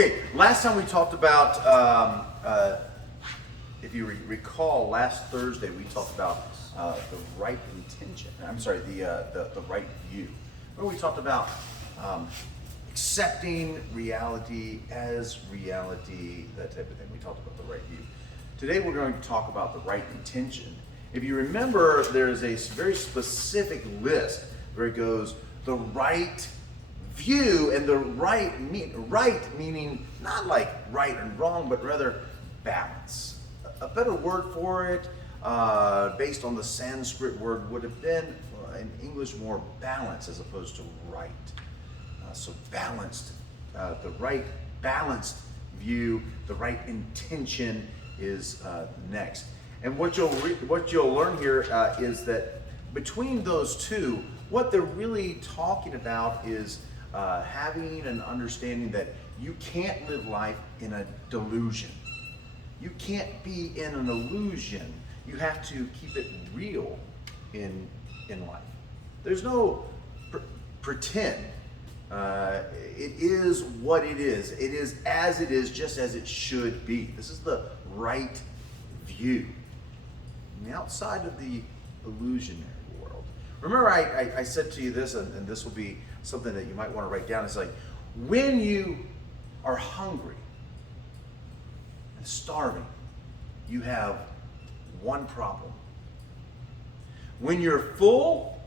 Okay, last time we talked about, if you recall, last Thursday we talked about the right intention. I'm sorry, the right view. Where we talked about accepting reality as reality, that type of thing. We talked about the right view. Today we're going to talk about the right intention. If you remember, there's a very specific list where it goes the right view, and the right meaning not like right and wrong, but rather balance. A better word for it, based on the Sanskrit word, would have been in English more balance as opposed to right. So balanced, the right balanced view, the right intention is next. And what you'll learn here is that between those two, what they're really talking about is having an understanding that you can't live life in a delusion. You can't be in an illusion. You have to keep it real in life. There's no pretend. It is what it is. It is as it is, just as it should be. This is the right view. On the outside of the illusionary world. Remember, I said to you this, and this will be something that you might want to write down. It's like, when you are hungry and starving, you have one problem. When you're full,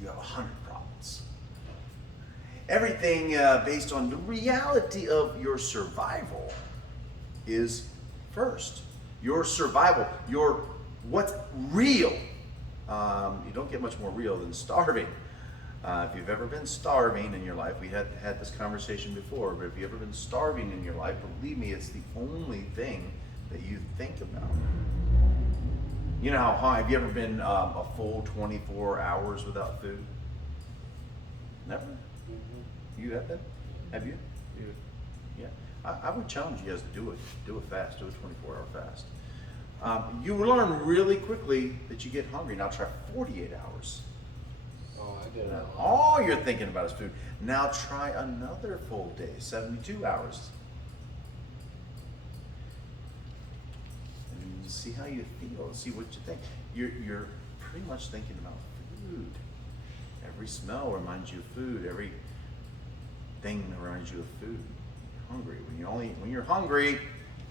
you have 100 problems. Everything based on the reality of your survival is first. Your survival, what's real. You don't get much more real than starving. If you've ever been starving in your life, we had this conversation before, but if you've ever been starving in your life, believe me, it's the only thing that you think about. You know have you ever been a full 24 hours without food? Never? Mm-hmm. You have that? Have you? Yeah. I would challenge you guys to do it. Do a fast. Do a 24-hour fast. You learn really quickly that you get hungry. Now try 48 hours. Oh, I did it. All you're thinking about is food. Now try another full day, 72 hours. And see how you feel. See what you think. You're pretty much thinking about food. Every smell reminds you of food. Every thing reminds you of food. You're hungry. When you're hungry,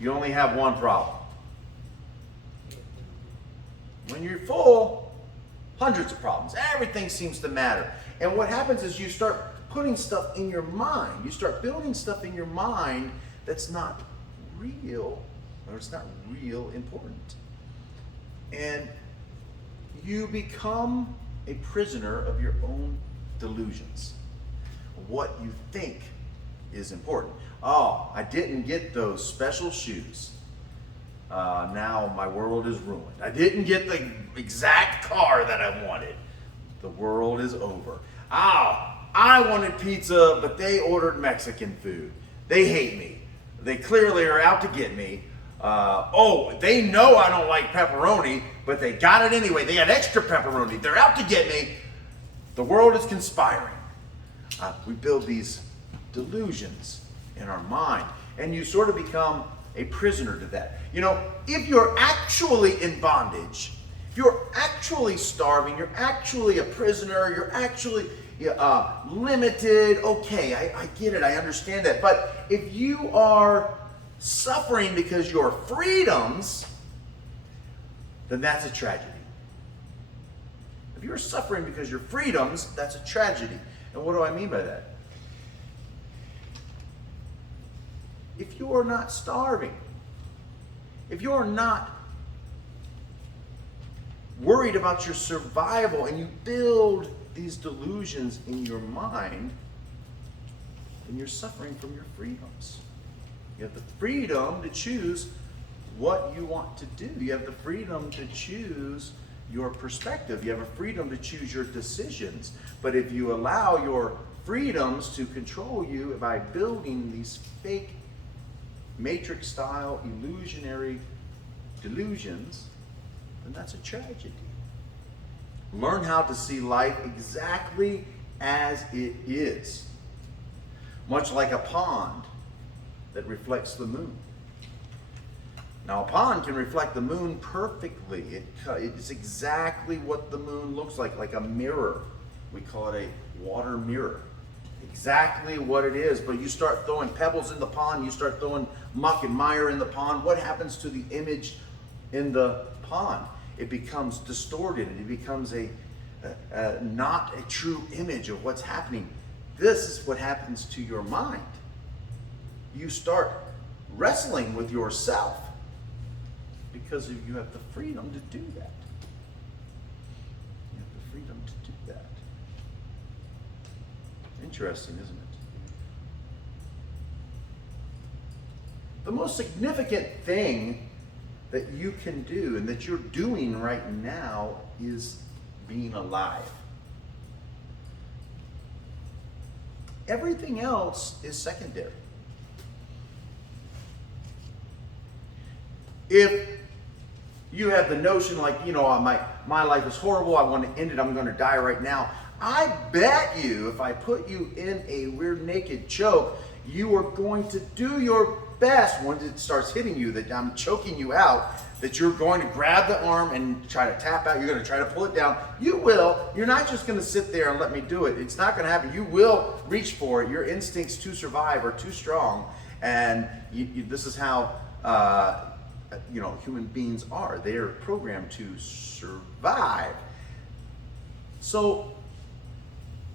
you only have one problem. When you're full, hundreds of problems. Everything seems to matter. And what happens is you start putting stuff in your mind. You start building stuff in your mind that's not real, or it's not real important. And you become a prisoner of your own delusions. What you think is important. Oh, I didn't get those special shoes. Now my world is ruined. I didn't get the exact car that I wanted. The world is over. I wanted pizza, but they ordered Mexican food. They hate me. They clearly are out to get me. They know I don't like pepperoni, but they got it anyway. They had extra pepperoni. They're out to get me. The world is conspiring. We build these delusions in our mind, and you sort of become a prisoner to that. If you're actually in bondage, if you're actually starving, you're actually a prisoner, you're actually limited, okay, I get it, I understand that. But if you are suffering because your freedoms, then that's a tragedy. If you're suffering because your freedoms, that's a tragedy. And what do I mean by that? If you are not starving, if you're not worried about your survival and you build these delusions in your mind, then you're suffering from your freedoms. You have the freedom to choose what you want to do. You have the freedom to choose your perspective. You have a freedom to choose your decisions. But if you allow your freedoms to control you by building these fake matrix-style illusionary delusions, then that's a tragedy. Learn how to see life exactly as it is. Much like a pond that reflects the moon. Now, a pond can reflect the moon perfectly. It's exactly what the moon looks like a mirror. We call it a water mirror. Exactly what it is. But you start throwing pebbles in the pond, you start throwing muck and mire in the pond, what happens to the image in the pond? It becomes distorted. It becomes not a true image of what's happening. This is what happens to your mind. You start wrestling with yourself because you have the freedom to do that. You have the freedom to do that. Interesting, isn't it? The most significant thing that you can do and that you're doing right now is being alive. Everything else is secondary. If you have the notion like, my life is horrible, I want to end it, I'm going to die right now, I bet you if I put you in a rear naked choke, you are going to do your best when it starts hitting you, that I'm choking you out, that you're going to grab the arm and try to tap out. You're going to try to pull it down. You will. You're not just going to sit there and let me do it. It's not going to happen. You will reach for it. Your instincts to survive are too strong. And this is how human beings are. They are programmed to survive. So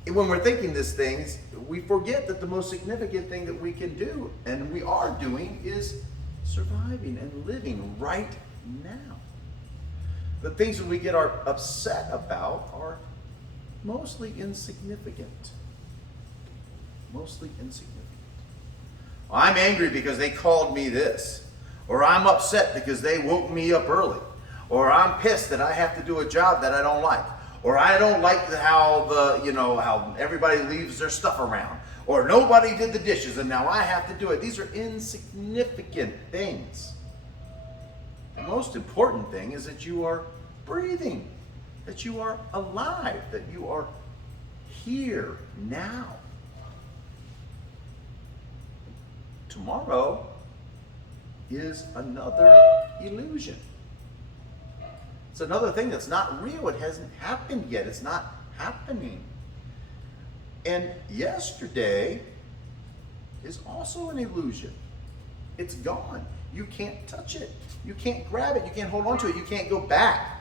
when we're thinking these things, we forget that the most significant thing that we can do, and we are doing, is surviving and living right now. The things that we get upset about are mostly insignificant. Mostly insignificant. Well, I'm angry because they called me this. Or I'm upset because they woke me up early. Or I'm pissed that I have to do a job that I don't like. Or I don't like how everybody leaves their stuff around. Or nobody did the dishes and now I have to do it. These are insignificant things. The most important thing is that you are breathing, that you are alive, that you are here now. Tomorrow is another illusion. It's another thing that's not real. It hasn't happened yet. It's not happening. And yesterday is also an illusion. It's gone. You can't touch it. You can't grab it. You can't hold on to it. You can't go back.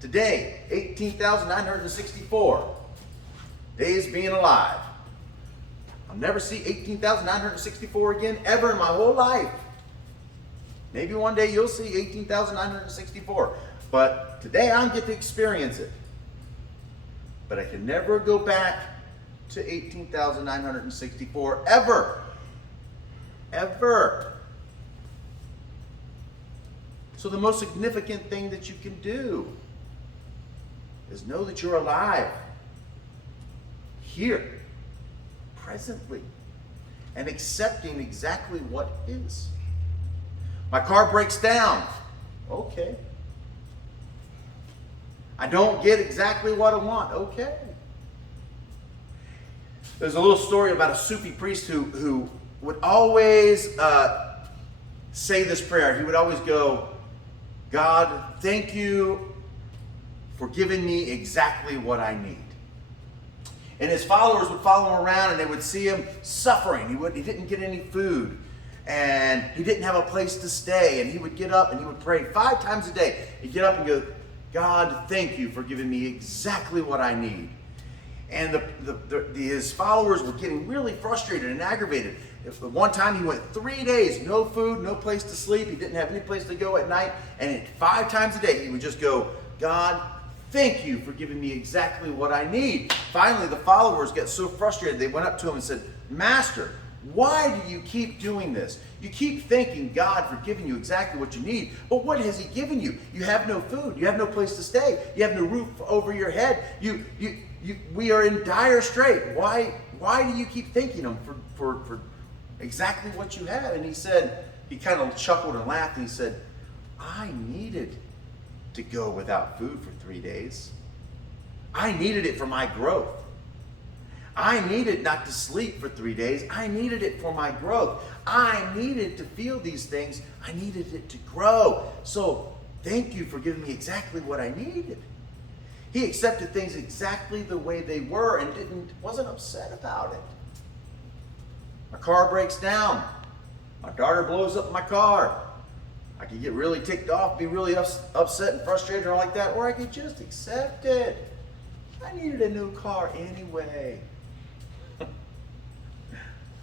Today, 18,964 days being alive. I'll never see 18,964 again ever in my whole life. Maybe one day you'll see 18,964. But today I get to experience it. But I can never go back to 18,964 ever. Ever. So the most significant thing that you can do is know that you're alive. Here. Presently. And accepting exactly what is. My car breaks down. Okay. I don't get exactly what I want. Okay. There's a little story about a Sufi priest who would always say this prayer. He would always go, God, thank you for giving me exactly what I need. And his followers would follow him around and they would see him suffering. He didn't get any food. And he didn't have a place to stay. And he would get up and he would pray 5 times a day. He'd get up and go, God, thank you for giving me exactly what I need. And his followers were getting really frustrated and aggravated. One time he went 3 days, no food, no place to sleep. He didn't have any place to go at night. And 5 times a day he would just go, God, thank you for giving me exactly what I need. Finally, the followers got so frustrated, they went up to him and said, Master, why do you keep doing this? You keep thanking God for giving you exactly what you need, but what has he given you? You have no food. You have no place to stay. You have no roof over your head. We are in dire strait. Why do you keep thanking him for exactly what you have? And he said, he kind of chuckled and laughed and he said, I needed to go without food for 3 days. I needed it for my growth. I needed not to sleep for 3 days. I needed it for my growth. I needed to feel these things. I needed it to grow. So thank you for giving me exactly what I needed. He accepted things exactly the way they were and wasn't upset about it. My car breaks down. My daughter blows up my car. I could get really ticked off, be really upset and frustrated or like that, or I could just accept it. I needed a new car anyway.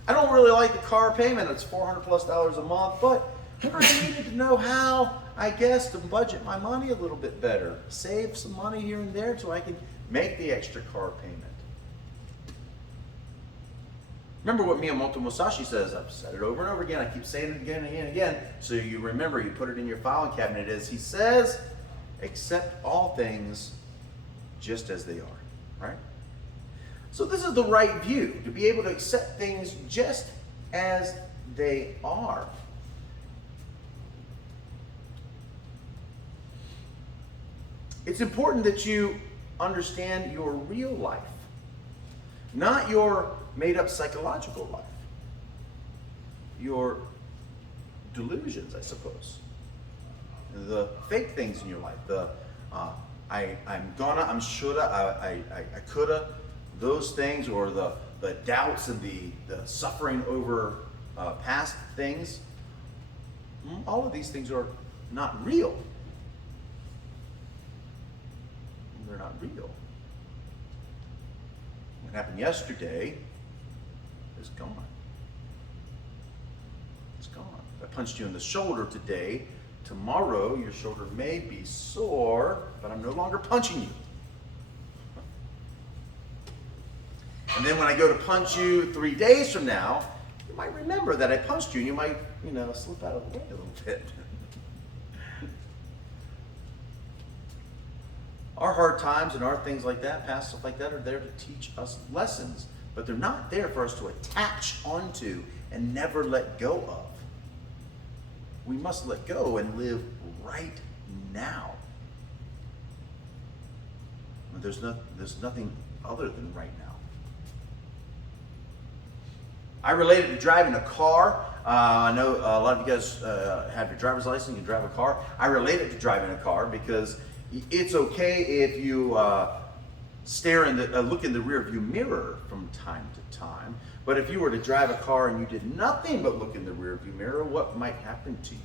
I don't really like the car payment. It's $400+ a month, but I needed to know how, I guess, to budget my money a little bit better. Save some money here and there so I can make the extra car payment. Remember what Miyamoto Musashi says. I've said it over and over again. I keep saying it again and again and again. So you remember, you put it in your filing cabinet. He says, accept all things just as they are, right? So this is the right view, to be able to accept things just as they are. It's important that you understand your real life, not your made-up psychological life, your delusions, I suppose, the fake things in your life, the I'm gonna, I'm shoulda, I coulda, those things, or the doubts and the suffering over past things. All of these things are not real. They're not real. What happened yesterday is gone. It's gone. I punched you in the shoulder today. Tomorrow, your shoulder may be sore, but I'm no longer punching you. And then when I go to punch you 3 days from now, you might remember that I punched you, and you might, slip out of the way a little bit. Our hard times and our things like that, past stuff like that, are there to teach us lessons, but they're not there for us to attach onto and never let go of. We must let go and live right now. There's nothing other than right now. I related to driving a car. I know a lot of you guys have your driver's license, you drive a car. I related to driving a car because it's okay if you look in the rear view mirror from time to time. But if you were to drive a car and you did nothing but look in the rear view mirror, what might happen to you?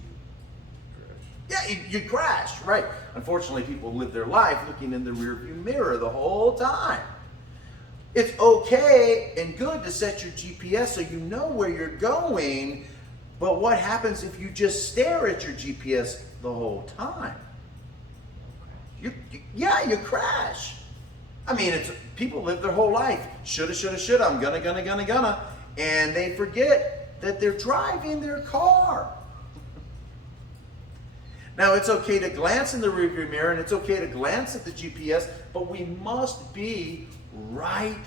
Yeah, you'd crash, right? Unfortunately, people live their life looking in the rear view mirror the whole time. It's okay and good to set your GPS so you know where you're going, but what happens if you just stare at your GPS the whole time? You crash. I mean, people live their whole life. Shoulda, I'm gonna, and they forget that they're driving their car. Now, it's okay to glance in the rearview mirror and it's okay to glance at the GPS, but we must be right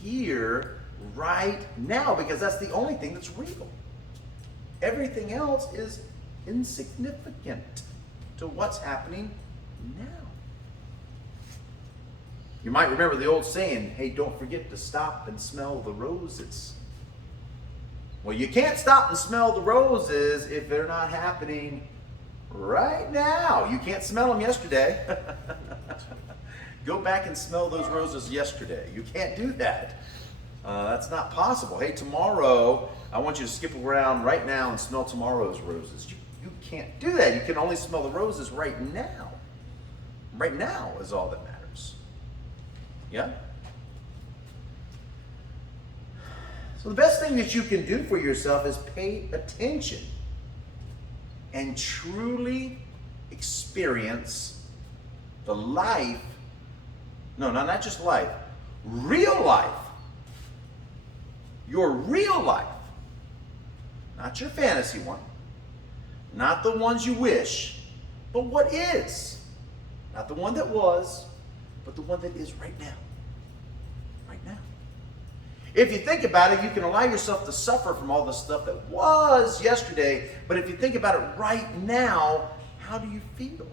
here, right now, because that's the only thing that's real. Everything else is insignificant to what's happening now. You might remember the old saying, hey, don't forget to stop and smell the roses. Well, you can't stop and smell the roses if they're not happening right now. You can't smell them yesterday. Go back and smell those roses yesterday. You can't do that. That's not possible. Hey, tomorrow, I want you to skip around right now and smell tomorrow's roses. You can't do that. You can only smell the roses right now. Right now is all that matters. Yeah? So the best thing that you can do for yourself is pay attention and truly experience the life, not just life, real life. Your real life. Not your fantasy one. Not the ones you wish, but what is. Not the one that was, but the one that is right now. Right now. If you think about it, you can allow yourself to suffer from all the stuff that was yesterday, but if you think about it right now, how do you feel?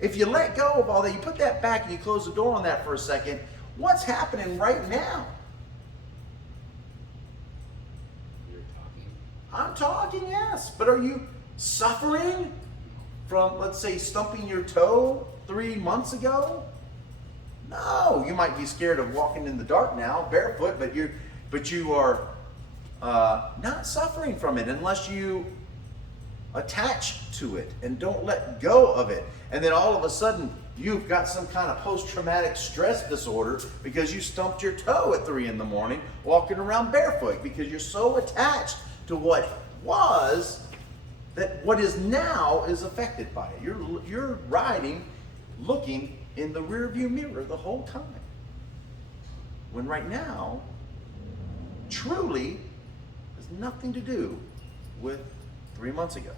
If you let go of all that, you put that back and you close the door on that for a second, what's happening right now? I'm talking, yes. But are you suffering from, let's say, stumping your toe 3 months ago? No. You might be scared of walking in the dark now, barefoot, but you are not suffering from it unless you attach to it and don't let go of it. And then all of a sudden, you've got some kind of post-traumatic stress disorder because you stumped your toe at 3 in the morning walking around barefoot because you're so attached to what was that what is now is affected by it. You're riding, looking in the rearview mirror the whole time. When right now, truly, has nothing to do with 3 months ago.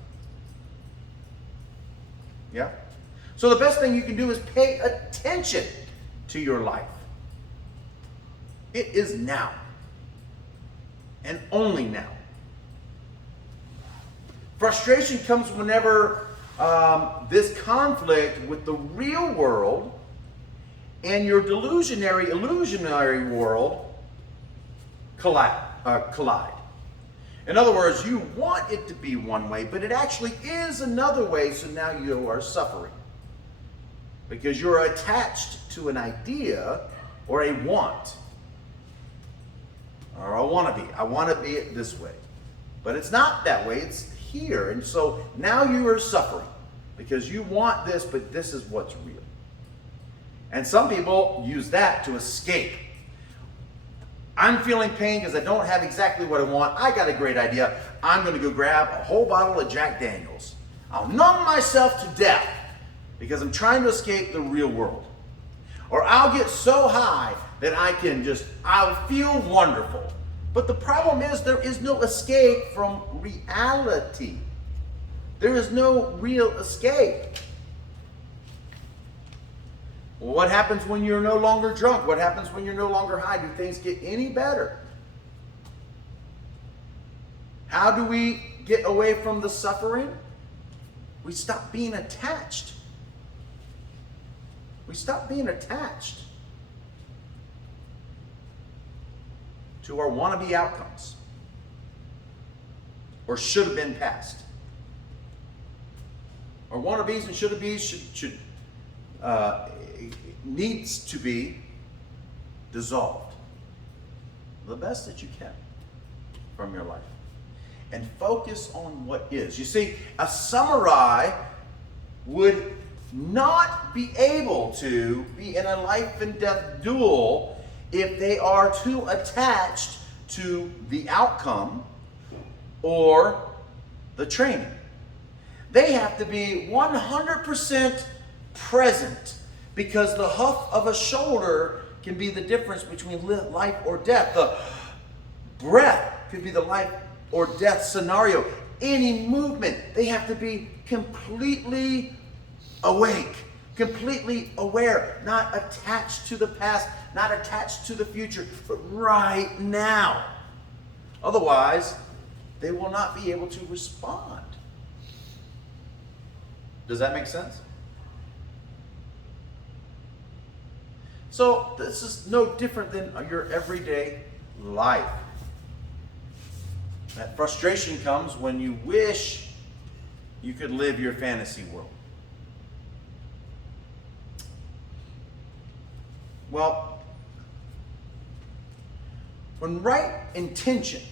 Yeah? So the best thing you can do is pay attention to your life. It is now. And only now. Frustration comes whenever this conflict with the real world and your illusionary world collide. In other words, you want it to be one way, but it actually is another way, so now you are suffering. Because you're attached to an idea or a want. Or a wannabe. I want to be it this way. But it's not that way, it's here. And so now you are suffering. Because you want this, but this is what's real. And some people use that to escape. I'm feeling pain because I don't have exactly what I want. I got a great idea. I'm going to go grab a whole bottle of Jack Daniels. I'll numb myself to death because I'm trying to escape the real world. Or I'll get so high that I'll feel wonderful. But the problem is there is no escape from reality. There is no real escape. Well, what happens when you're no longer drunk? What happens when you're no longer high? Do things get any better? How do we get away from the suffering? We stop being attached. We stop being attached to our wannabe outcomes or should have been past. Our wannabes and should needs to be dissolved the best that you can from your life and focus on what is. You see, a samurai would not be able to be in a life and death duel if they are too attached to the outcome or the training. They have to be 100% present because the huff of a shoulder can be the difference between life or death. The breath could be the life or death scenario. Any movement, they have to be completely awake, completely aware, not attached to the past, not attached to the future, but right now. Otherwise, they will not be able to respond. Does that make sense? So this is no different than your everyday life. That frustration comes when you wish you could live your fantasy world. Well, when right intention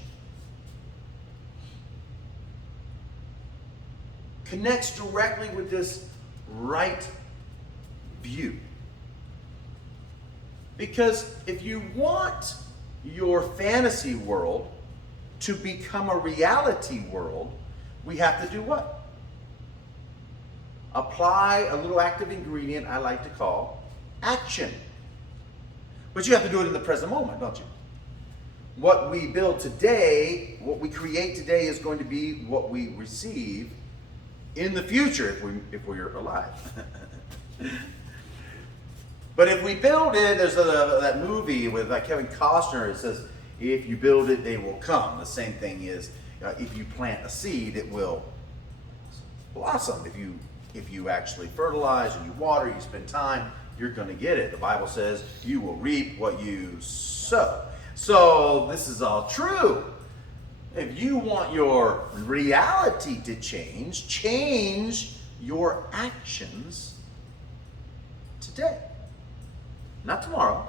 connects directly with this right view. Because if you want your fantasy world to become a reality world, we have to do what? Apply a little active ingredient I like to call action. But you have to do it in the present moment, don't you? What we build today, what we create today is going to be what we receive in the future if we're alive. But if we build it, there's that movie with Kevin Costner. It says, if you build it, they will come. The same thing is, if you plant a seed, it will blossom. If you actually fertilize and you water, you spend time, you're going to get it. The Bible says you will reap what you sow. So this is all true. If you want your reality to change your actions today. Not tomorrow.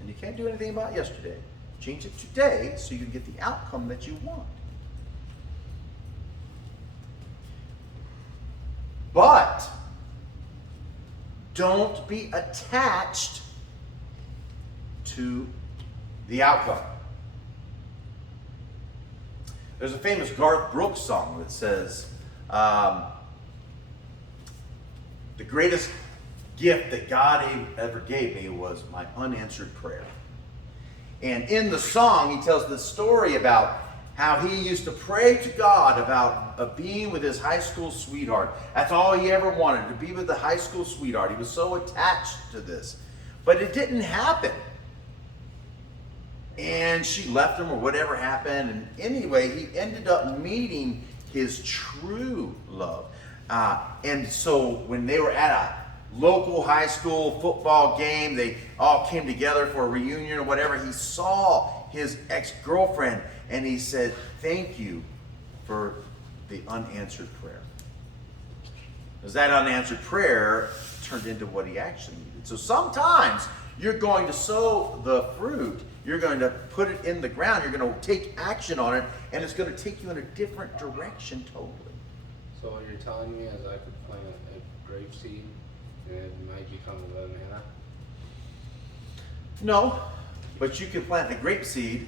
And you can't do anything about yesterday. Change it today so you can get the outcome that you want. But don't be attached to the outcome. There's a famous Garth Brooks song that says, the greatest gift that God ever gave me was my unanswered prayer. And in the song, he tells this story about how he used to pray to God about being with his high school sweetheart. That's all he ever wanted, to be with the high school sweetheart. He was so attached to this. But it didn't happen. And she left him or whatever happened. And anyway, he ended up meeting his true love. And so when they were at a local high school football game, they all came together for a reunion or whatever. He saw his ex-girlfriend and he said, "Thank you for the unanswered prayer." Because that unanswered prayer turned into what he actually needed. So sometimes you're going to sow the fruit, you're going to put it in the ground, you're going to take action on it, and it's going to take you in a different direction totally. So what you're telling me is I could plant a grape seed and it might become a banana? No, but you can plant a grape seed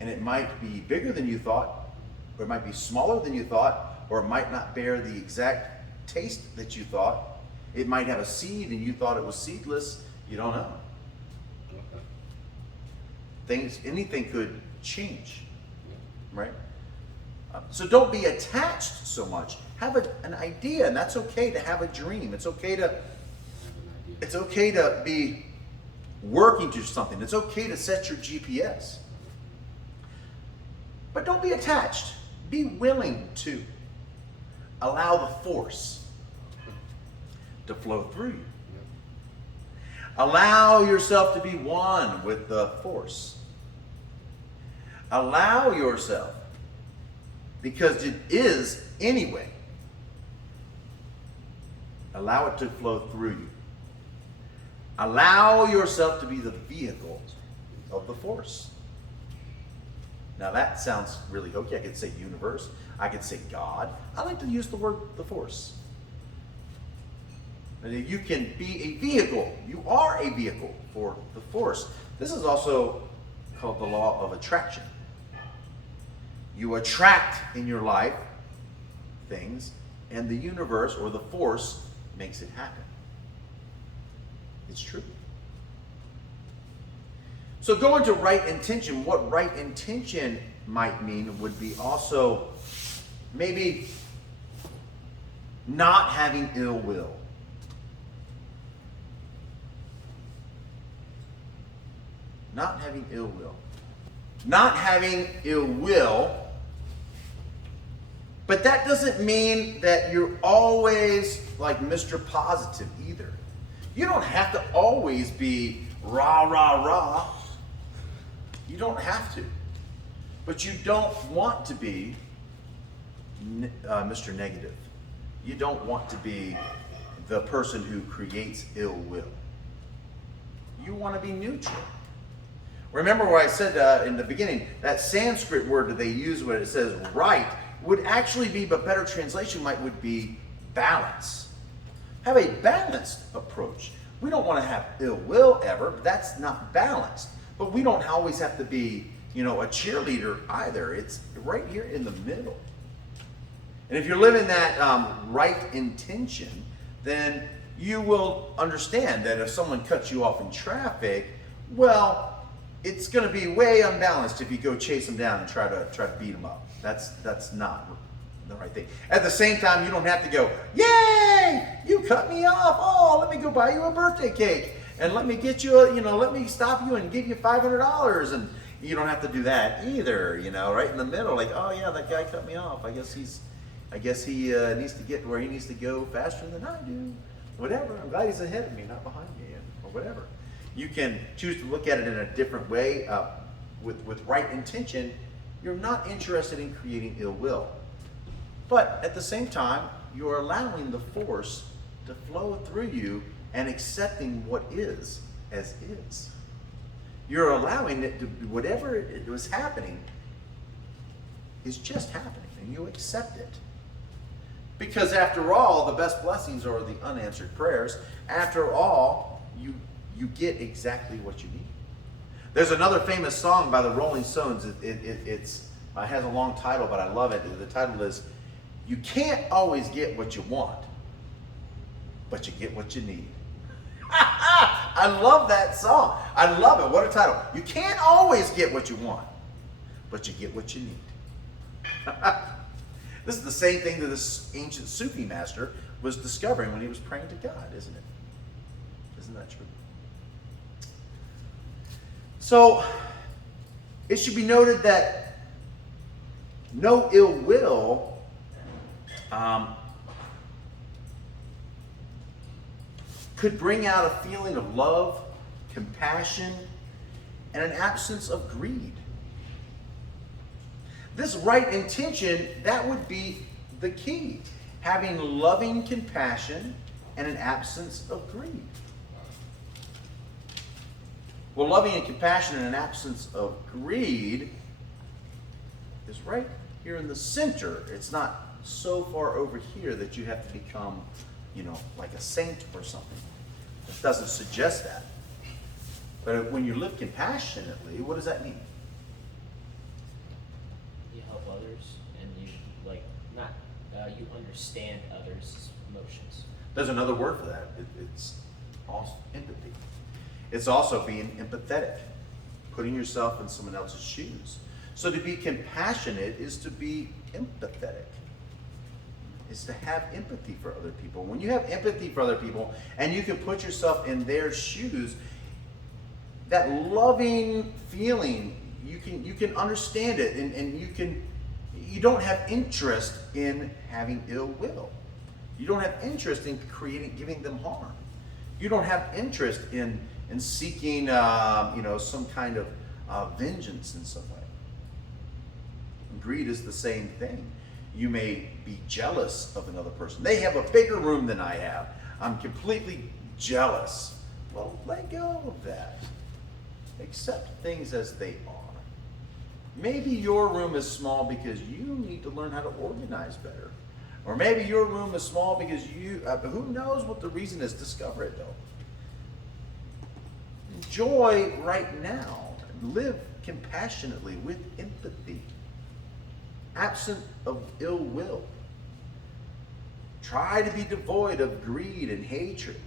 and it might be bigger than you thought, or it might be smaller than you thought, or it might not bear the exact taste that you thought. It might have a seed and you thought it was seedless. You don't know. Okay. Anything could change, right? So don't be attached so much. Have an idea, and that's okay to have a dream. It's okay to be working to something. It's okay to set your GPS. But don't be attached. Be willing to allow the force to flow through you. Allow yourself to be one with the force. Allow yourself, because it is anyway. Allow it to flow through you. Allow yourself to be the vehicle of the force. Now that sounds really hokey. I could say universe. I could say God. I like to use the word the force. And you can be a vehicle. You are a vehicle for the force. This is also called the law of attraction. You attract in your life things, and the universe or the force makes it happen. It's true. So going to right intention, what right intention might mean would be also maybe not having ill will. Not having ill will. Not having ill will, but that doesn't mean that you're always like Mr. Positive either. You don't have to always be rah, rah, rah. You don't have to. But you don't want to be Mr. Negative. You don't want to be the person who creates ill will. You want to be neutral. Remember what I said in the beginning, that Sanskrit word that they use when it says right would actually be, but better translation would be balance. Have a balanced approach. We don't want to have ill will ever. That's not balanced. But we don't always have to be, a cheerleader either. It's right here in the middle. And if you're living that right intention, then you will understand that if someone cuts you off in traffic, well, it's going to be way unbalanced if you go chase them down and try to beat them up. That's not the right thing. At the same time, you don't have to go, "Yay! You cut me off. Oh, let me go buy you a birthday cake, and let me get you let me stop you and give you $500." And you don't have to do that either. Right in the middle, like, "Oh yeah, that guy cut me off. I guess he needs to get where he needs to go faster than I do. Whatever. I'm glad he's ahead of me, not behind me, or whatever." You can choose to look at it in a different way. With right intention, You're not interested in creating ill will. But at the same time, you're allowing the force to flow through you and accepting what is as is. You're allowing it to, whatever it was happening is just happening, and you accept it. Because after all, the best blessings are the unanswered prayers. After all, you get exactly what you need. There's another famous song by the Rolling Stones. It has a long title, but I love it. The title is, "You can't always get what you want, but you get what you need." I love that song. I love it. What a title. You can't always get what you want, but you get what you need. This is the same thing that this ancient Sufi master was discovering when he was praying to God, isn't it? Isn't that true? So, it should be noted that no ill will could bring out a feeling of love, compassion, and an absence of greed. This right intention, that would be the key. Having loving compassion and an absence of greed. Well, loving and compassion and an absence of greed is right here in the center. It's not so far over here that you have to become, like a saint or something. It doesn't suggest that. But when you live compassionately, what does that mean? You help others, and you you understand others' emotions. There's another word for that. It's also empathy. It's also being empathetic, putting yourself in someone else's shoes. So to be compassionate is to be empathetic. Is to have empathy for other people. When you have empathy for other people and you can put yourself in their shoes, that loving feeling, you can understand it, and you don't have interest in having ill will. You don't have interest in giving them harm. You don't have interest in seeking some kind of vengeance in some way. Greed is the same thing. You may be jealous of another person. They have a bigger room than I have. I'm completely jealous. Well, let go of that. Accept things as they are. Maybe your room is small because you need to learn how to organize better. Or maybe your room is small because who knows what the reason is. Discover it though. Enjoy right now. Live compassionately with empathy. Absent of ill will. Try to be devoid of greed and hatred.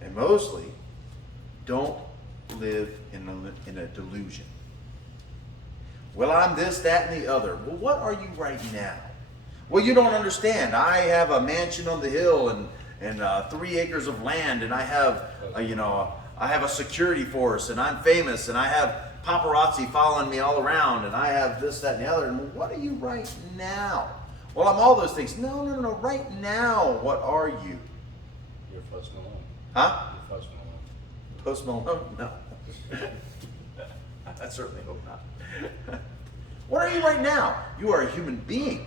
And mostly, don't live in a delusion. Well, I'm this, that, and the other. Well, what are you right now? Well, you don't understand. I have a mansion on the hill and 3 acres of land, and I have, I have a security force, and I'm famous, and I have paparazzi following me all around, and I have this, that, and the other. And what are you right now? Well, I'm all those things. No. Right now, what are you? You're Post Malone. Huh? You're Post Malone. Post Malone? No. I certainly hope not. What are you right now? You are a human being.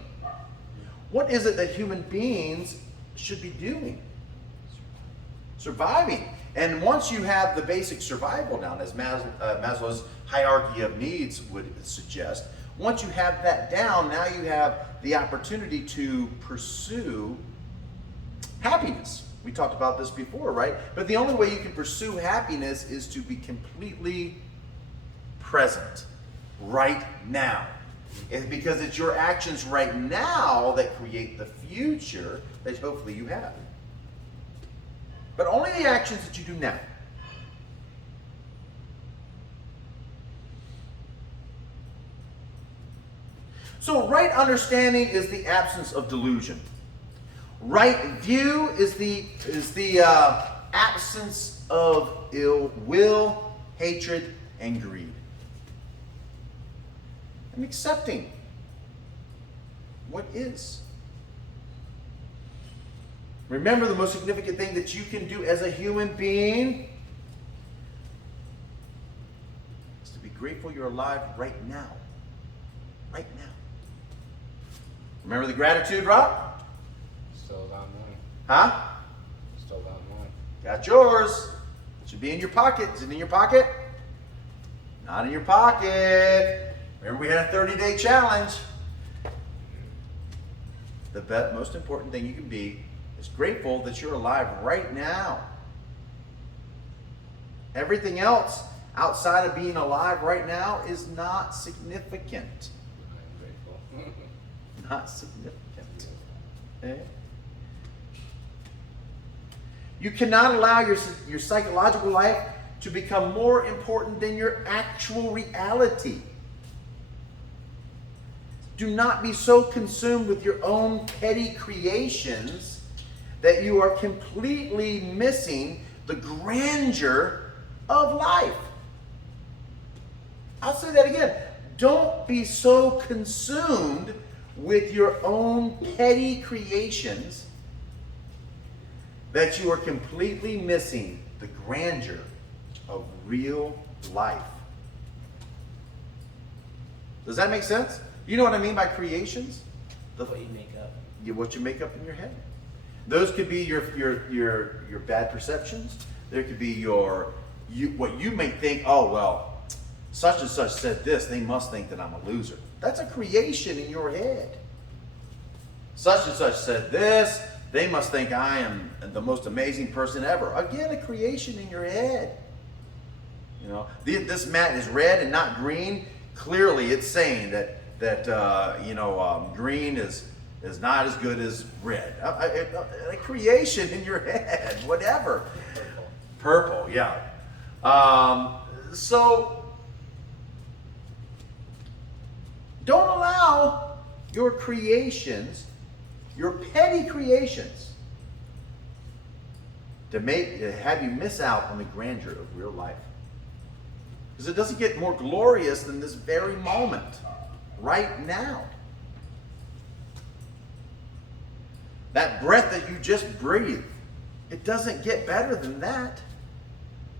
What is it that human beings should be doing? Surviving. And once you have the basic survival down, as Maslow's hierarchy of needs would suggest, once you have that down, now you have the opportunity to pursue happiness. We talked about this before, right? But the only way you can pursue happiness is to be completely present right now. It's because it's your actions right now that create the future that hopefully you have. But only the actions that you do now. So right understanding is the absence of delusion. Right view is the absence of ill will, hatred, and greed. And accepting what is. Remember, the most significant thing that you can do as a human being is to be grateful you're alive right now. Right now. Remember the gratitude rock? Still got one. Huh? Still got one. Got yours. It should be in your pocket. Is it in your pocket? Not in your pocket. Remember we had a 30-day challenge. The most important thing you can be is grateful that you're alive right now. Everything else outside of being alive right now is not significant. I'm grateful. Not significant. Okay? You cannot allow your psychological life to become more important than your actual reality. Do not be so consumed with your own petty creations that you are completely missing the grandeur of life. I'll say that again. Don't be so consumed with your own petty creations that you are completely missing the grandeur of real life. Does that make sense? You know what I mean by creations? What you make up. What you make up in your head. Those could be your bad perceptions. There could be what you may think, oh, well, such and such said this, they must think that I'm a loser. That's a creation in your head. Such and such said this, they must think I am the most amazing person ever. Again, a creation in your head. You know, this mat is red and not green. Clearly, it's saying that green is not as good as red. A creation in your head, whatever. Purple, yeah. So don't allow your creations, your petty creations, to have you miss out on the grandeur of real life. Because it doesn't get more glorious than this very moment, right now. That breath that you just breathed, it doesn't get better than that.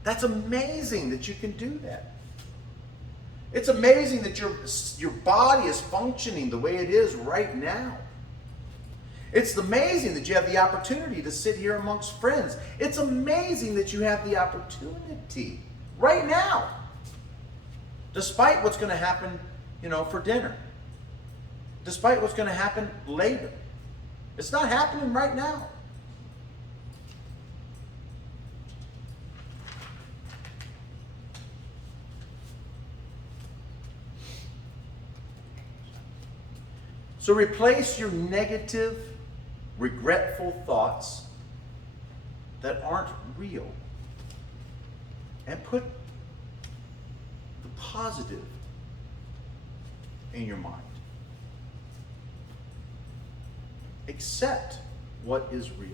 That's amazing that you can do that. It's amazing that your body is functioning the way it is right now. It's amazing that you have the opportunity to sit here amongst friends. It's amazing that you have the opportunity right now. Despite what's going to happen, for dinner. Despite what's going to happen later. It's not happening right now. So replace your negative, regretful thoughts that aren't real and put the positive in your mind. Accept what is real.